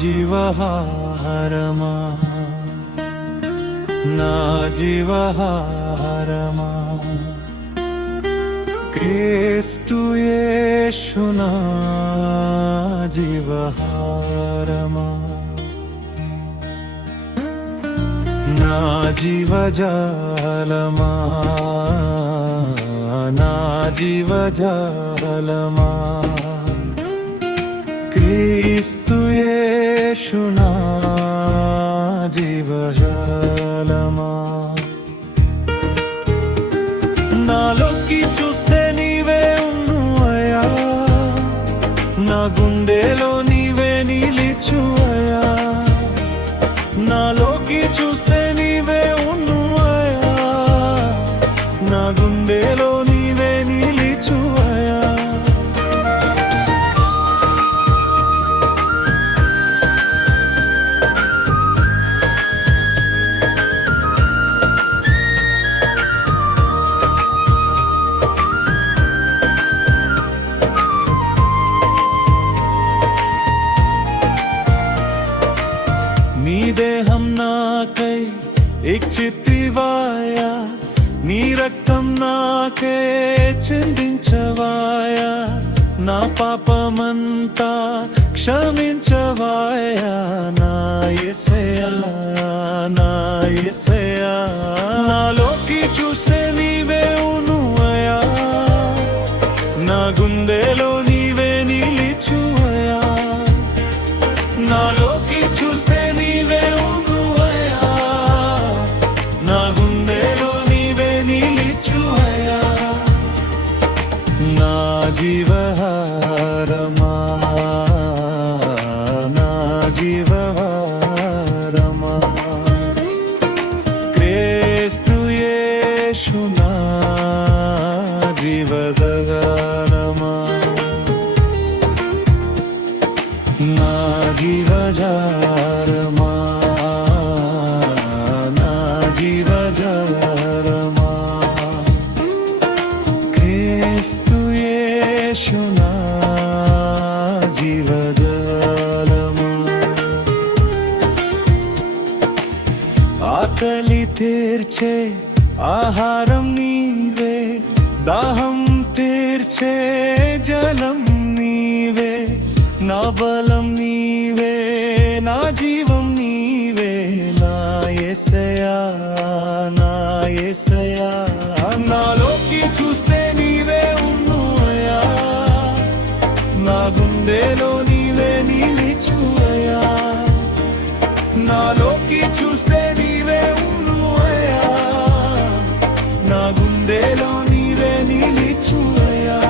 జీవహారమా నా జీవహారమా క్రీస్తు యేసు నా జీవహారమా నా జీవజాలమా నా జీవజాలమా క్రీస్తు యేసు నా జీవజాలమా నాలోకి చూస్తే నీవే ఉన్నవయ్యా నా గుండెలో నీవే నిలిచువయ్యా నాలోకి చూస్తే నీవే ఉన్నవయ్యా నా గుండెలో నీవే నిలిచువయ్యా నీ దేహం నాకై ఇచ్చితివాయా నీ రక్తం నాకే చిందించవాయా నా పాపమంతా క్షమించవాయా నా యేసయ్యా నా యేసయ్యా నాలోకి చూస్తే నీవే ఉన్నవయ్యా నా గుండెలో నీవే నిలిచువయ్యా నాలోకి చూస్తే నీవే ఉన్నవయ్యా నా గుండెలో నీవే నిలిచువయ్యా నా జీవహారమా నా జీవహారమా క్రీస్తు యేసు నా జీవజాలమా నా జీవజాలమా నా జీవజాలమా క్రీస్తు యేసు నా జీవజాలమా ఆకలి తీర్చే ఆహారం నీవే దాహం తీర్చే జలం నీవే నా బలం నీవే నా జీవం నీవే నా యేసయ్యా నా యేసయ్యా నాలోకి చూస్తే నీవే ఉన్నవయ్యా నా గుండెలో నీవే నిలిచువయ్యా నాలోకి చూస్తే నీవే ఉన్నవయ్యా నా గుండెలో నీవే నిలిచువయ్యా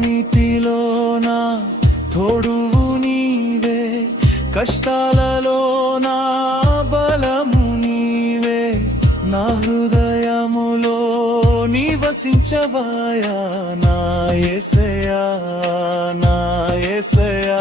కన్నీటిలోనా తోడువు నీవే కష్టాలలోనా బలము నీవే నా హృదయములో నివసించవాయా నా యేసయ్యా నా యేసయ్యా